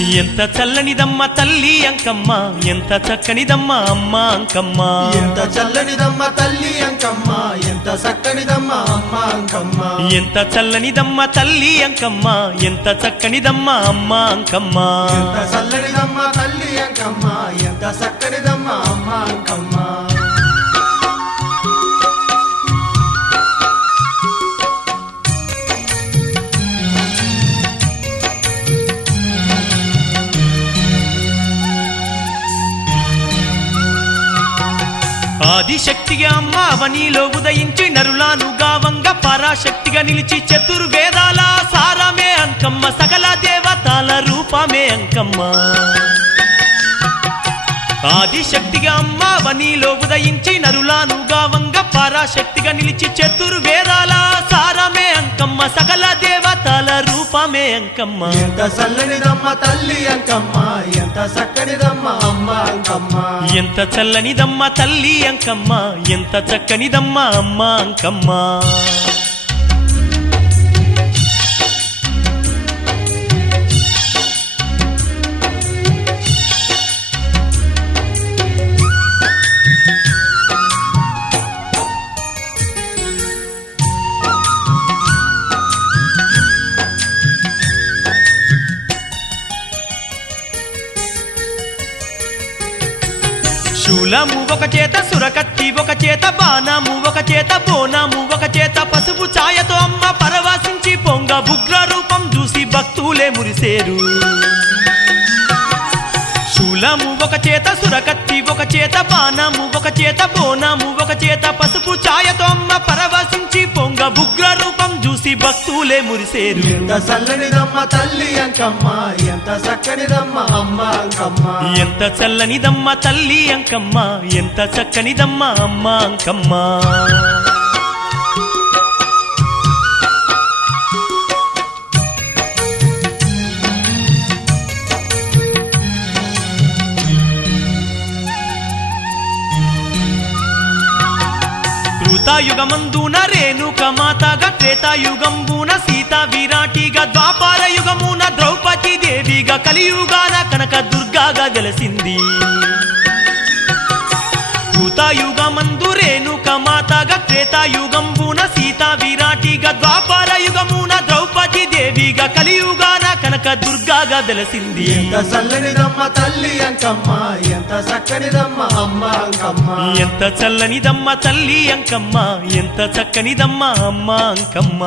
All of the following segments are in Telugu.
ఎంత చల్లనిదమ్మ తల్లి అంకమ్మ, ఎంత చక్కనిదమ్మ అమ్మ అంకమ్మ. ఎంత చల్లనిదమ్మ తల్లి అంకమ్మ, ఎంత చక్కనిదమ్మ అమ్మ అంకమ్మ. ఎంత చల్లనిదమ్మ తల్లి అంకమ్మ, ఎంత చక్కనిదమ్మ అమ్మ అంకమ్మ. ఎంత చల్లనిదమ్మ తల్లి అంకమ్మ, ఎంత చక్కనిదమ్మ అమ్మ అంకమ్మ. ఆదిశక్తిగా అమ్మ అవనిలో ఉదయించి నరులాను గావంగ పరాశక్తిగా నిలిచి చతుర్వేదాల సారమే అంకమ్మ, సకల దేవతల రూపమే అంకమ్మ. ఆదిశక్తిగా అమ్మ అవనిలో ఉదయించి నరులాను గావంగ పరాశక్తిగా నిలిచి చతుర్వేదాల సారమే అంకమ్మ, సకల దేవతల రూపమే అంకమ్మ. ఎంత చల్లనిదమ్మ తల్లి అంకమ్మ, ఎంత చక్కనిదమ్మ అమ్మ అంకమ్మ. ఎంత చల్లనిదమ్మ తల్లి అంకమ్మ, ఎంత చక్కనిదమ్మ అమ్మ అంకమ్మ. శూలము ఒక చేత, సురకత్తి ఒక చేత, బాణము ఒక చేత, బోనము ఒక చేత, పసుపు ఛాయతో అమ్మ పరవశించి పొంగ ఉగ్ర రూపం చూసి భక్తులే మురిసేరు. శూలము ఒక చేత, సురకత్తి ఒక చేత, బాణము ఒక చేత, బోనము ఒక చేత, పసుపు ఛాయతో అమ్మ పరవశించి పొంగ ఉగ్ర రూపం చూసి భక్తులే మురిసేరు. ఎంత చల్లనిదమ్మ తల్లి అంకమ్మ, ఎంత చక్కనిదమ్మ అమ్మ అంకమ్మ. ఎంత చల్లనిదమ్మ తల్లి అంకమ్మ, ఎంత చక్కనిదమ్మ అమ్మ అంకమ్మ. త్రేతాయుగమందున రేణుక మాతగా, త్రేతాయుగంబున సీతా విరాటిగా, ద్వాపర యుగమున ద్రౌపది దేవిగా, కలియుగాన కనక దుర్గాగా వెలసింది. త్రేతాయుగమందు రేణుక మాతగా, త్రేతాయుగంబున సీతా విరాటిగా, ద్వాపర యుగమున ద్రౌపది దేవిగా, కలియుగాన కనక దుర్గాగా వెలసింది. ఎంత చల్లనిదమ్మ తల్లి అంకమ్మ, ఎంత చక్కనిదమ్మ అమ్మ అంకమ్మ. ఎంత చల్లనిదమ్మ తల్లి అంకమ్మ, ఎంత చక్కనిదమ్మ అమ్మ అంకమ్మ.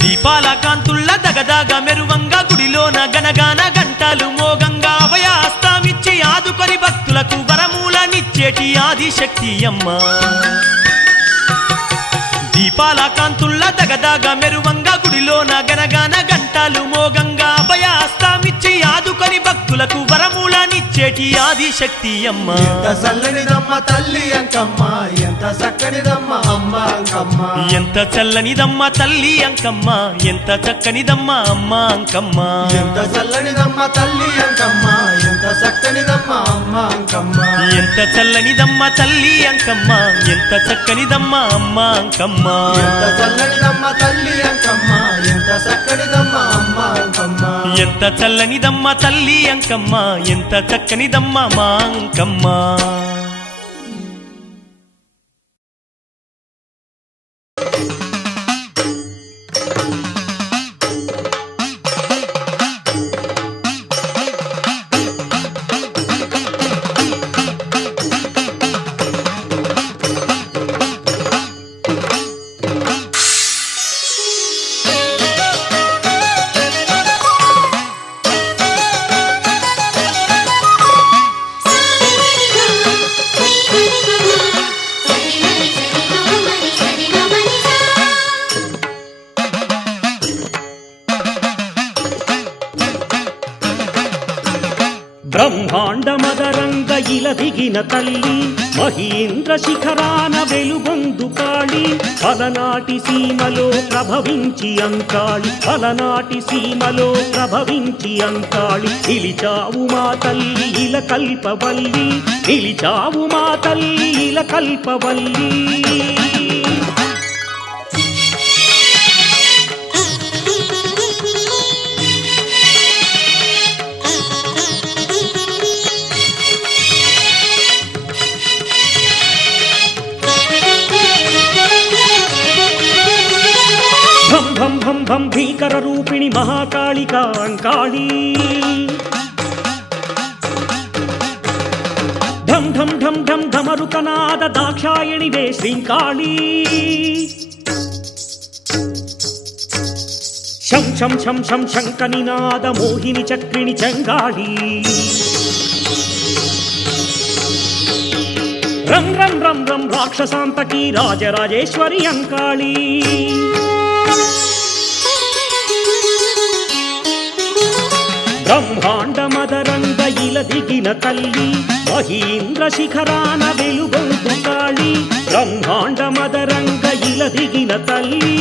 దీపాల కాంతుల్ల దగదాగ మెరువంగా, గుడిలోన గనగాన గంటలు మోగంగా, అభయాస్తామిచ్చి ఆదుకొని భక్తులకు వరమూలనిచ్చేటి ఆదిశక్తి అమ్మ. దీపాల కాంతుల్ల దగదాగ మెరువంగా, గుడిలోన గనగాన గంటలు మోగంగా, అభయాస్తామిచ్చి ఆదుకొని భక్తులకు వరమూలనిచ్చేటి ఆదిశక్తి అమ్మ. ఎంత చల్లనిదమ్మ తల్లి అంకమ్మ, ఎంత చక్కనిదమ్మ అమ్మ అంకమ్మ. ఎంత చల్లనిదమ్మ తల్లి అంకమ్మ, ఎంత చక్కనిదమ్మ అమ్మ అంకమ్మ. ఎంత చల్లనిదమ్మ తల్లి అంకమ్మ, ఎంత చక్కనిదమ్మ అమ్మ అంకమ్మ. ఎంత చల్లనిదమ్మ తల్లి అంకమ్మ, ఎంత చక్కనిదమ్మ అమ్మ అంకమ్మ. ఎంత చల్లనిదమ్మ తల్లి అంకమ్మ, ఎంత చక్కనిదమ్మ అమ్మ అంకమ్మ. ఎంత చల్లనిదమ్మ తల్లి అంకమ్మ, ఎంత చక్కనిదమ్మ మా అంకమ్మ. బ్రహ్మాండమదరంగ ఇల దిగిన తల్లి మహీంద్ర శిఖరాన వెలుగొందు కాళి పలనాటి సీమలో ప్రభవించి అంకాళి పలనాటి సీమలో ప్రభవించి అంకాళి నిలిచావు మా తల్లి ఇల కల్పవల్లి నిలిచావు మా తల్లి ఇల కల్పవల్లి భం భం భం భీకర రూపిణి మహాకాళికా అంకాళి ఢం ఢం ఢం ఢం ఢమరుకనాద దాక్షాయణివే శ్రీకాళి శం శం శం శం శంకనినాద మోహిని చక్రిణి చంగాళి రం రం రం రం రాక్షసాంతకి రాజరాజేశ్వరి అంకాళి బ్రహ్మాండమదరంగ ఇల దిగిన తల్లి మహీంద్ర శిఖరాన వెలుగొందు కాళి బ్రహ్మాండమదరంగ ఇల దిగిన తల్లి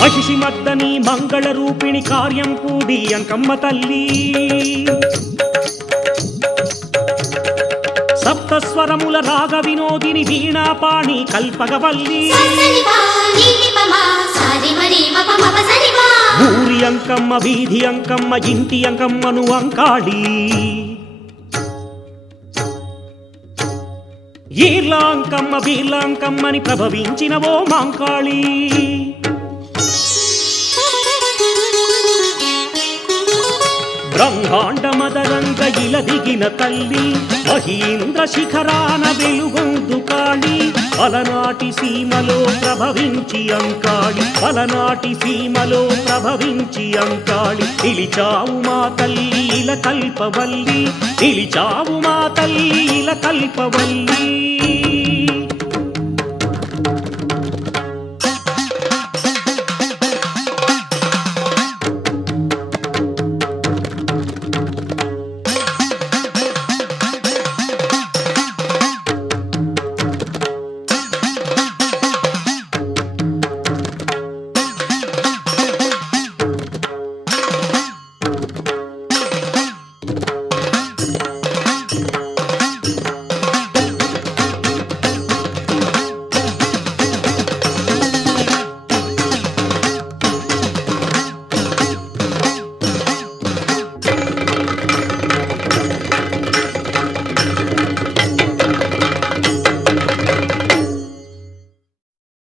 మహిషి మద్దని మంగళ రూపిణి కార్యం కూడి అంకమ్మ తల్లి సప్తస్వరముల రాగ వినోదిని వీణాపాణి కల్పగవల్లి ఊరి అంకమ్మ వీధి అంకమ్మ ఇంటి అంకమ్మను అంకాళి ఈర్లాంకమ్మ వీర్లాంకమ్మని ప్రభవించినవో మాంకాళి బ్రహ్మాండమదరంగ ఇల దిగిన తల్లి మహీంద్ర శిఖరాన వెలుగొందు కాళి పలనాటి సీమలో ప్రభవించి అంకాళి పలనాటి సీమలో ప్రభవించి అంకాళి నిలిచావు మా తల్లి ఇల కల్పవల్లి నిలిచావు మా తల్లి ఇల కల్పవల్లి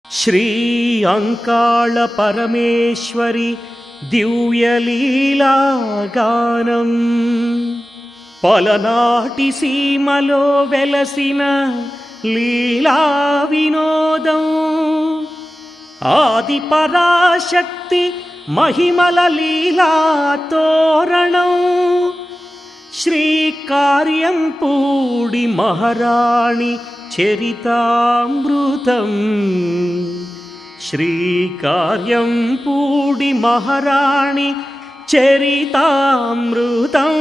శ్రీ అంకాళ పరమేశ్వరి దివ్యలీలాగానం పలనాటి సీమలో వెలసిన లీలా వినోదం ఆది పరాశక్తి మహిమల లీలా తోరణం శ్రీకార్యం పూడి మహారాణి చరితామృతం శ్రీకార్యం పూడి మహారాణి చరితామృతం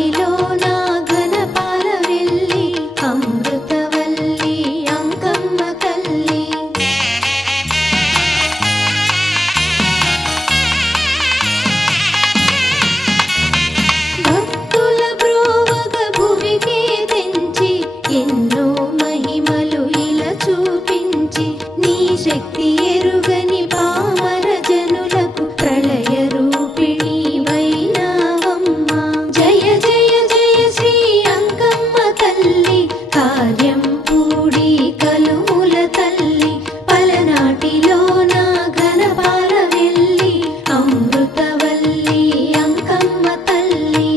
పలనాటిలోన ఘనపాల వెళ్ళి అమృతవల్లి అంకమ్మ తల్లి. భక్తుల బ్రోవగ భువికే తెంచి ఎన్నో మహిమలు ఇలా చూపించి నీ శక్తి ఎరుగని పామర జనులకు ప్రళయ రూపిణి వైనావమ్మ. జయ జయ జయ శ్రీ అంకమ్మ తల్లి కార్యం పూడి కలుముల తల్లి పలనాటిలోన ఘనపాల వెళ్ళి అమృతవల్లి అంకమ్మ తల్లి.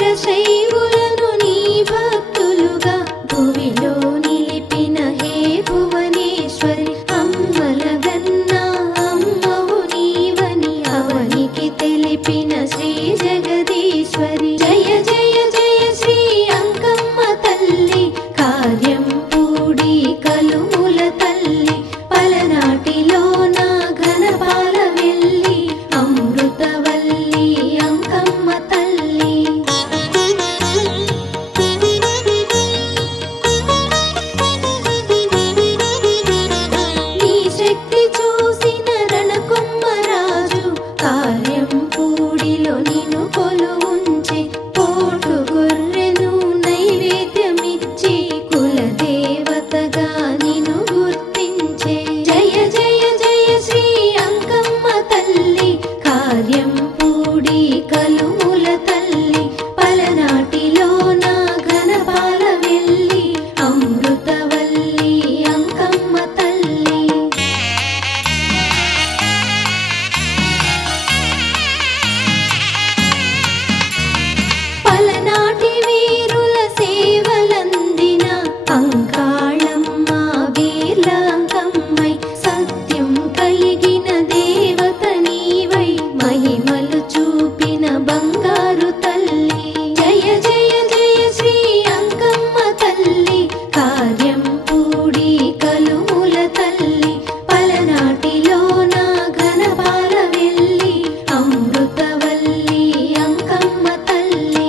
వీరశైవులను నీ భక్తులుగా భువిలో నిలిపిన హే భువనేశ్వరి అమ్మలగన్న అమ్మవు నీవని అవనికి తెలిపిన శ్రీ జగదీశ్వరి. జయ జయ జయ శ్రీ అంకమ్మ తల్లి కార్యం పూడి కలుముల తల్లి పలనాటిలోన ఘనపాల వెళ్ళి అమృతవల్లి అంకమ్మ తల్లి. నీ శక్తి చూసిన రణకుమ్మరాజు కార్యం పూడిలో నిన్ను కొలువుంచి పోటు గొర్రెను నైవేద్యమిచ్చి కులదేవతగా నిన్ను గుర్తించే. జయ జయ జయ శ్రీ అంకమ్మ తల్లి కార్యం పూడి కలుముల తల్లి పలనాటిలోన ఘనపాల వెళ్ళి అమృతవల్లి అంకమ్మ తల్లి. పలనాటి వీరుల సేవలందిన అంకాళమ్మ వీర్ల అంకమ్మై సత్యం కలిగిన దేవత నీవై మహిమలు చూపిన బంగారు తల్లి. జయ జయ జయ శ్రీ అంకమ్మ తల్లి కార్యం పూడి కలుముల తల్లి పలనాటిలోన ఘనపాల వెళ్ళి అమృతవల్లి అంకమ్మ తల్లి.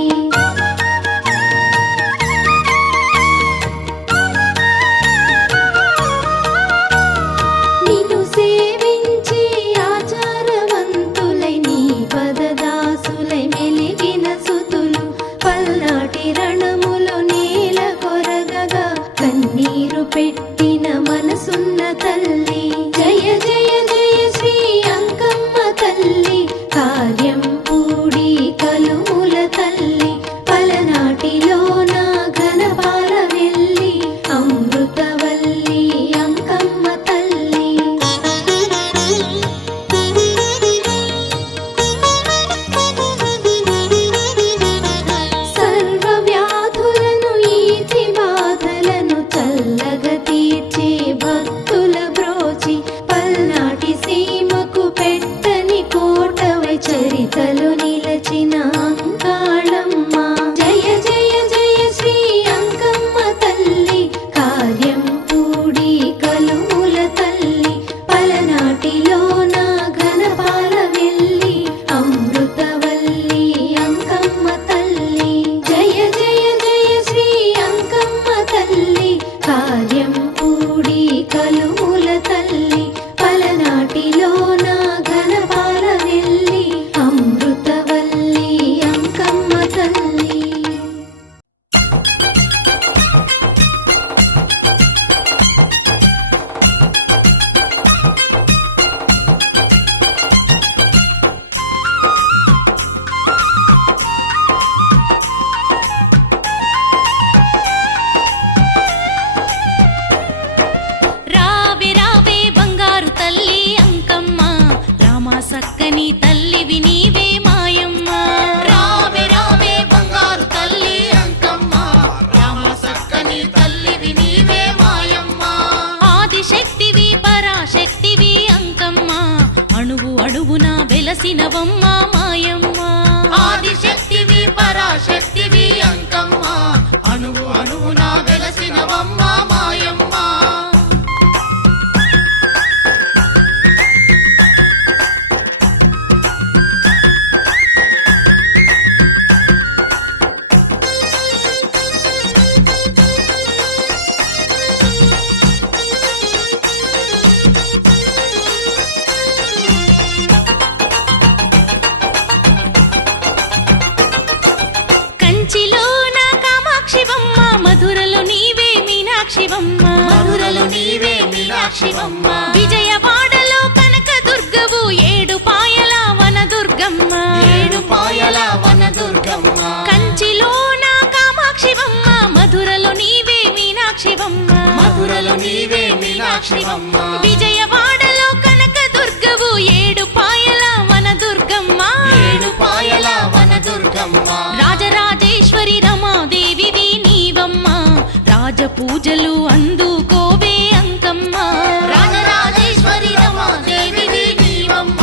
నిన్ను సేవించి ఆచారవంతులై నీ పదదాసులై మెలిగిన సుతులు పల్నాటి రణములో నేల కొరగగా కన్నీరు పెట్టిన మనసున్న తల్లి. జయ జయ జయ శ్రీ అంకమ్మ తల్లి కార్యం పూడి కలుముల తల్లి పలనాటిలోన ఘనపాల వెళ్ళి అమృతవల్లి అంకమ్మ తల్లి. సర్వ వ్యాధులను ఈతి బాధలను చల్లగా తీర్చే భక్తుల బ్రోచి పల్నాటి సీమకు పెట్టని కోటవై చరితలు నిలచిన అంకాళమ్మ. జయ జయ జయ శ్రీ అంకమ్మ తల్లి కార్యం పూడి కలుముల తల్లి పలనాటిలోన ఘనపాల వెళ్ళి అమృతవల్లి అంకమ్మ తల్లి. జయ జయ జయ శ్రీ అంకమ్మ తల్లి కార్యం పూడి కలుముల తల్లి పలనాటిలోన ఘనపాల వెళ్ళి అమృతవల్లి అంకమ్మ తల్లి. రావే రావే బంగారు తల్లి అంకమ్మ రామ సక్కని తల్లివి నీవే మాయమ్మ. రావే రావే బంగారు తల్లి అంకమ్మ రామ సక్కని తల్లివి నీవే మాయమ్మ. ఆదిశక్తివి పరాశక్తివి అంకమ్మ అణువు అణువున వెలసినవమ్మ మాయమ్మ. ఆదిశక్తివి పరాశక్తివి అంకమ్మ అణువు అణువున వెలసినవమ్మ మాయమ్మ. మీనాక్షివమ్మ విజయవాడలో కనక దుర్గవు ఏడు పాయల వనదుర్గమ్మ ఏడు పాయల వనదుర్గమ్మ కంచిలోన కామాక్షివమ్మ మధురలో నీవే మీనాక్షివమ్మ మధురలో నీవే మీనాక్షివమ్మ విజయవాడలో కనక దుర్గవు ఏడు పాయల వనదుర్గమ్మ ఏడు పాయల వనదుర్గమ్మ రాజరాజేశ్వరి రమాదేవివి నీవమ్మ రాజపూజలు అందుకోవే అంకమ్మ రాజరాజేశ్వరి రమాదేవివి నీవమ్మ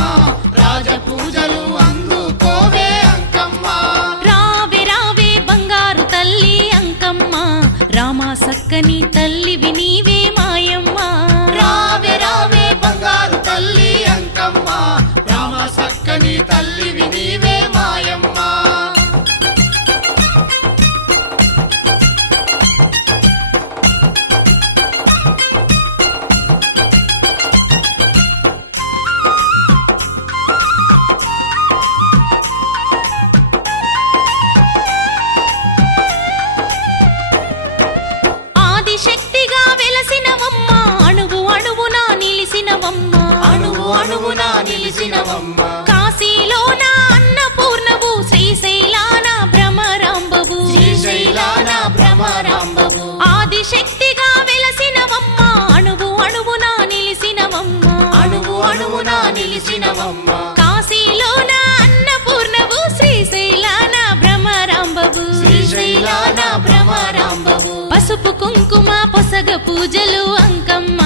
రాజపూజలు అందుకోవే అంకమ్మ రావే రావే బంగారు తల్లి అంకమ్మ రామ సక్కని తల్లివి నీవే మాయమ్మ రావే రావే బంగారు తల్లి అంకమ్మ రామ సక్కని తల్లివి నీవే మాయమ్మ ఆదిశక్తిగా వెలసినవమ్మ అణువు అణువునా నిలిసినవమ్మ అణువు అణువున నిలిసినవమ్మ కాశీలోన అన్నపూర్ణవు శ్రీశైలాన భ్రమరాంబవు శ్రీశైలాన భ్రమరాంబవు ఆదిశక్తిగా వెలసినవమ్మ అణువు అణువునా నిలిసినవమ్మ అణువు అణువున నిలిసినవమ్మ కాశీలోన అన్నపూర్ణవు శ్రీశైలాన భ్రమరాంబవు శ్రీశైలాన భ్రమరాంబవు పసుపు కుంకుమ పొసగ పూజలు అంకమ్మ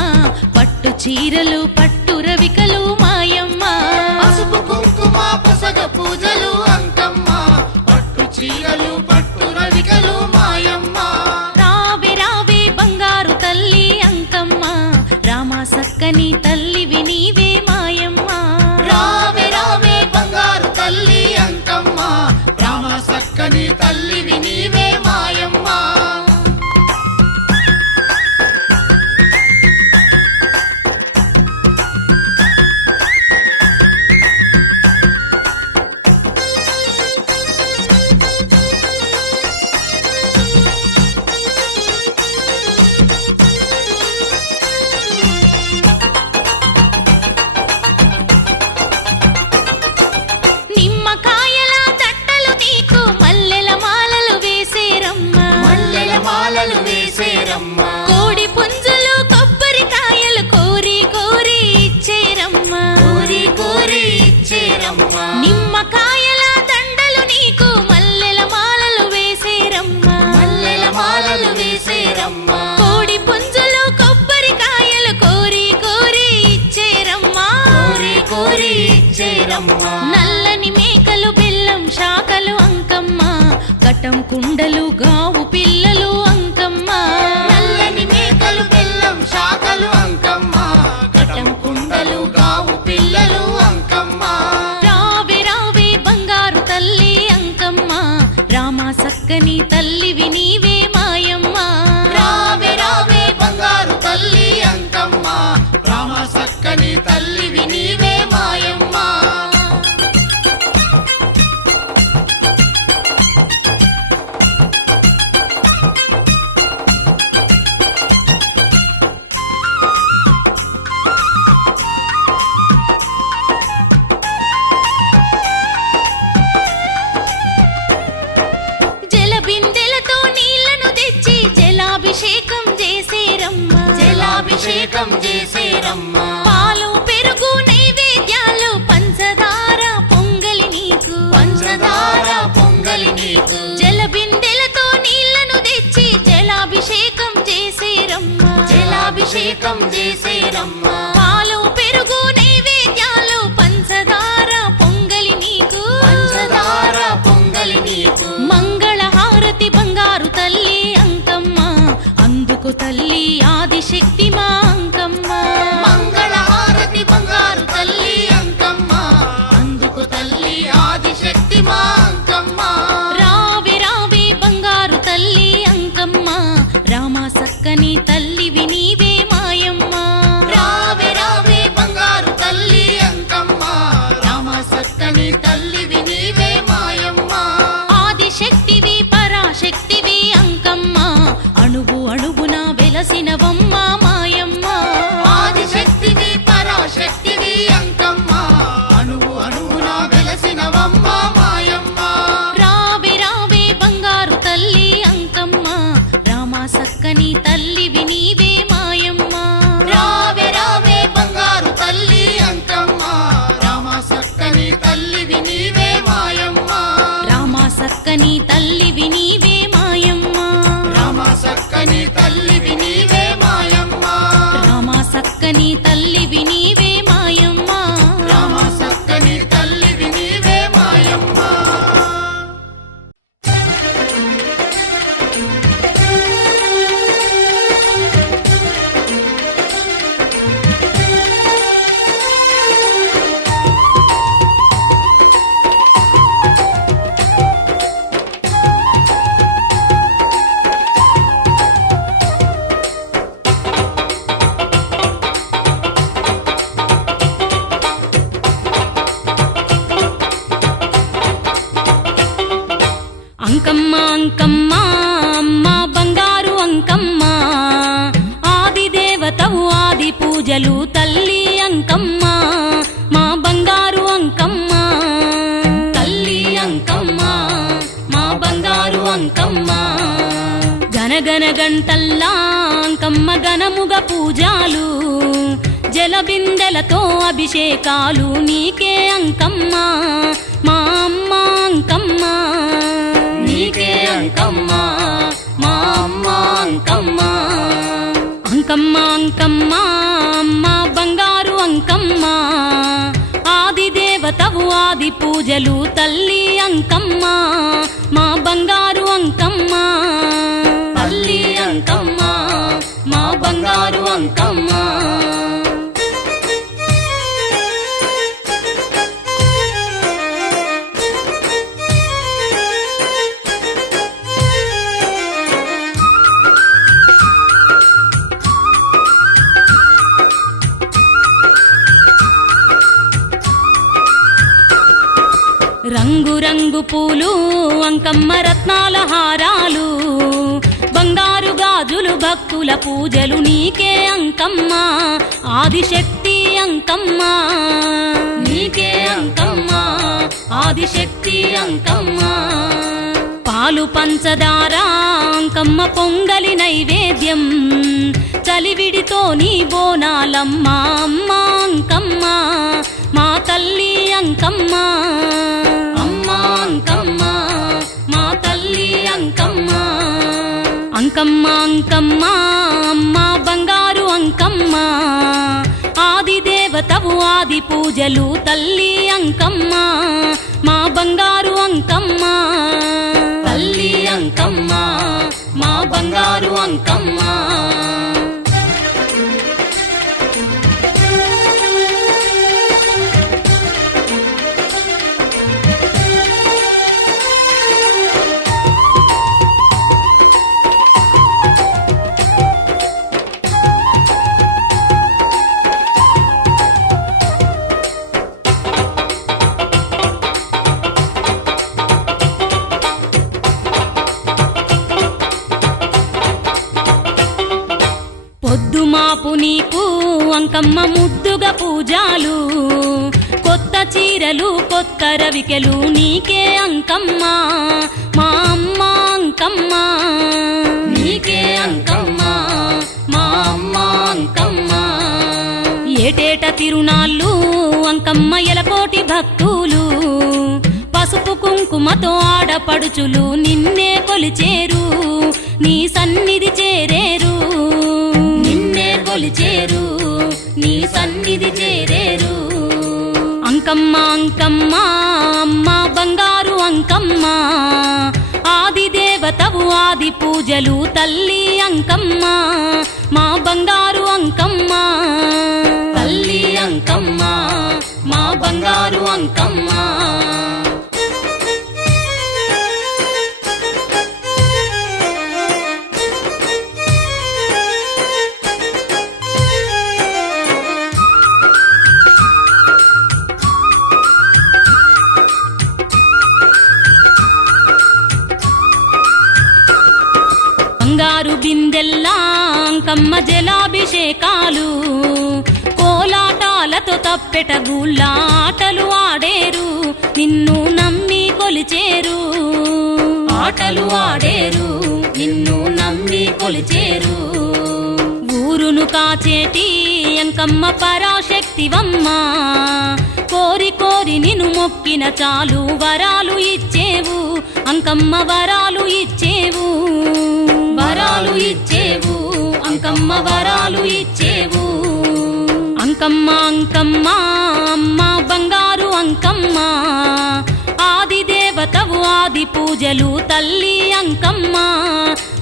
పట్టు చీరలు పట్టు రవికలు మాయమ్మ పసుపు కుంకుమ పొసగ పూజలు అంకమ్మ పట్టు చీరలు పట్టు రవికలు మాయమ్మ రావే రావే బంగారు తల్లి అంకమ్మ రామ సక్కని తల్లివి నీవే మాయమ్మ రావే రావే బంగారు తల్లి అంకమ్మ రామ సక్కని తల్లివి నీవే మాయమ్మ నిమ్మకాయల తట్టలు నీకు మల్లెల మాలలు వేసేరమ్మ మల్లెల మాలలు వేసేరమ్మ కోడి పుంజులు కొబ్బరికాయలు కోరి కోరి ఇచ్చేరమ్మ కోరి కోరి ఇచ్చేరమ్మ నిమ్మకాయల దండలు నీకు మల్లెల మాలలు వేసేరమ్మ మల్లెల మాలలు వేసేరమ్మ కోడి పుంజులు కొబ్బరికాయలు కోరి కోరి ఇచ్చేరమ్మా కోరి కోరి ఇచ్చేరమ్మ నల్లని మేకలు బెల్లం శాఖలు అంకమ్మ కటం కుండలు గావు పిల్లలు అంకమ్మ నల్లని మేకలు బెల్లం శాఖలు అంకమ్మ కటం కుండలు గావు పిల్లలు అంకమ్మ రావే రావే బంగారు తల్లి అంకమ్మ రామ సక్కని తల్లివి నీవే మాయమ్మ రావే రావే బంగారు తల్లి అంకమ్మ రామ సక్కని తల్లివి నీవే మాయమ్మ జల బిందెలతో నీళ్లను తెచ్చి జలాభిషేకం చేసేరమ్మ జలాభిషేకం చేసేరమ్మ పాలు పెరుగు నైవేద్యాలు పంచదార పొంగలి నీకు పంచదార పొంగలి నీకు జల బిందెలతో నీళ్లను తెచ్చి జలాభిషేకం చేసేరమ్మ జలాభిషేకం చేసేరమ్మ పాలు పెరుగు నైవేద్యాలు పంచదార పొంగలి నీకు పంచదార పొంగలి నీకు మంగళహారతి బంగారు తల్లి అంకమ్మ అందుకు తల్లి ఆదిశక్తి మా అంకమ్మ మంగళహారతి బంగారు తల్లి అంకమ్మ అందుకు తల్లి ఆదిశక్తి మా అంకమ్మ రావే రావే బంగారు తల్లి అంకమ్మ రామ సక్కని తల్లివి నీవే మాయమ్మ రావే రావే బంగారు తల్లి అంకమ్మ రామ సక్కని తల్లివి నీవే మాయమ్మ ఆదిశక్తివి పరాశక్తివి అంకమ్మ అణువు అణువున వెలసినవమ్మ మాయ అంకమ్మ అణువు అణువున వెలసినవమ్మ మాయమ్మ రావే రావే బంగారు తల్లి అంకమ్మ రామ సక్కని తల్లివి నీవే మాయమ్మ రావే రావే బంగారు తల్లి అంకమ్మ రామ సక్కని తల్లివి నీవే మాయమ్మ రామ సక్కని తల్లివి నీవే మాయమ్మ రామ సక్కని తల్లివి నీవే మాయమ్మ రామ సక్కని తల్లివి నీవే మాయమ్మ రామ సక్కని తల్లివి నీవే మాయమ్మ అంకమ్మ అంకమ్మ అమ్మ బంగారు అంకమ్మ ఆది దేవతవు ఆది పూజలు తల్లి అంకమ్మ మా బంగారు అంకమ్మ తల్లి అంకమ్మ మా బంగారు అంకమ్మ గనగన గంటల్లా అంకమ్మ గనముగ పూజాలు జలబిందెలతో అభిషేకాలు నీకే అంకమ్మ మా అమ్మ అంకమ్మ నీకే అంకమ్మ మా అమ్మ అంకమ్మ అంకమ్మ అంకమ్మ అమ్మ బంగారు అంకమ్మ ఆది దేవతవు ఆది పూజలు తల్లి అంకమ్మ మా బంగారు అంకమ్మ తల్లి అంకమ్మ మా బంగారు అంకమ్మ రంగు రంగు పూలు అంకమ్మ రత్నాల హారాలు బంగారు గాజులు భక్తుల పూజలు నీకే అంకమ్మ ఆదిశక్తి అంకమ్మ నీకే అంకమ్మ ఆదిశక్తి అంకమ్మ పాలు పంచదార అంకమ్మ పొంగలి నైవేద్యం చలివిడితో నీ బోనాలమ్మ అమ్మ అంకమ్మ మా తల్లి అంకమ్మ అమ్మ అంకమ్మ మా తల్లి అంకమ్మ అంకమ్మ అంకమ్మ అమ్మ బంగారు అంకమ్మ ఆది దేవతవు ఆది పూజలు తల్లి అంకమ్మ మా బంగారు అంకమ్మ తల్లి అంకమ్మ మా బంగారు అంకమ్మ పొద్దుమాపు నీకు అంకమ్మ ముద్దుగా పూజాలు కొత్త చీరలు కొత్త రవికెలు నీకే అంకమ్మ మా అమ్మ అంకమ్మ నీకే అంకమ్మ మా అమ్మ అంకమ్మ ఏటేట తిరునాళ్ళు అంకమ్మ ఎలకోటి భక్తులు పసుపు కుంకుమతో ఆడపడుచులు నిన్నే కొలిచేరు నీ సన్నిధి చేరేరు నిన్నే కొలిచేరు నీ సన్నిధి చేరేరు అంకమ్మ అంకమ్మ అమ్మ బంగారు అంకమ్మ ఆది దేవతవు ఆది పూజలు తల్లి అంకమ్మ మా బంగారు అంకమ్మ తల్లి అంకమ్మ మా బంగారు అంకమ్మ బంగారు బిందెల్లా అంకమ్మ జలాభిషేకాలు కోలాటాలతో తాళాలతో తప్పెట గుళ్ళాటలు ఆడేరు నిన్ను నమ్మి కొలిచేరు ఆటలు ఆడేరు నిన్ను నమ్మి కొలిచేరు ఊరును కాచేటి అంకమ్మ పరాశక్తివమ్మ కోరి కోరి నిన్ను మొక్కిన చాలు వరాలు ఇచ్చేవు అంకమ్మ వరాలు ఇచ్చేవు వరాలు ఇచ్చేవు అంకమ్మ వరాలు ఇచ్చేవు అంకమ్మ అంకమ్మ అమ్మ బంగారు అంకమ్మ ఆది దేవతవు ఆది పూజలు తల్లి అంకమ్మ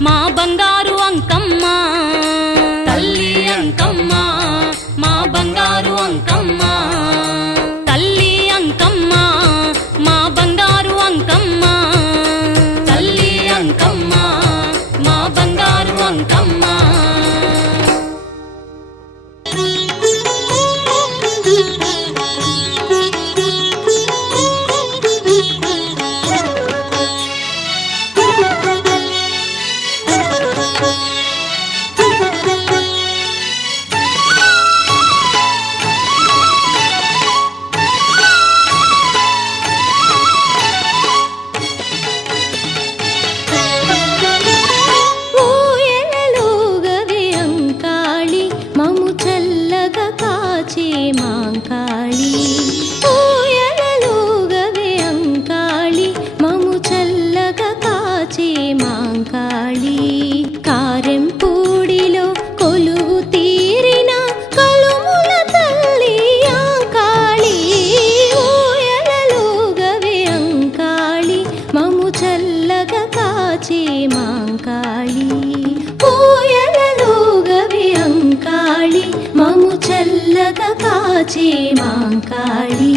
మా బంగారు అంకమ్మ తల్లి అంకమ్మ మా బంగారు అంకమ్మ తల్లి అంకమ్మ మా బంగారు అంకమ్మ తల్లి అంకమ్మ మా బంగారు అంకమ్మ కారెంపూడిలో కొలువు తీరిన కలుముల తల్లి అంకాళి ఊయలలుగవే అంకాళి మము చల్లగా కాచే మాంకాళి ఊయలలుగవే అంకాళి మము చల్లగా కాచే మాంకాళి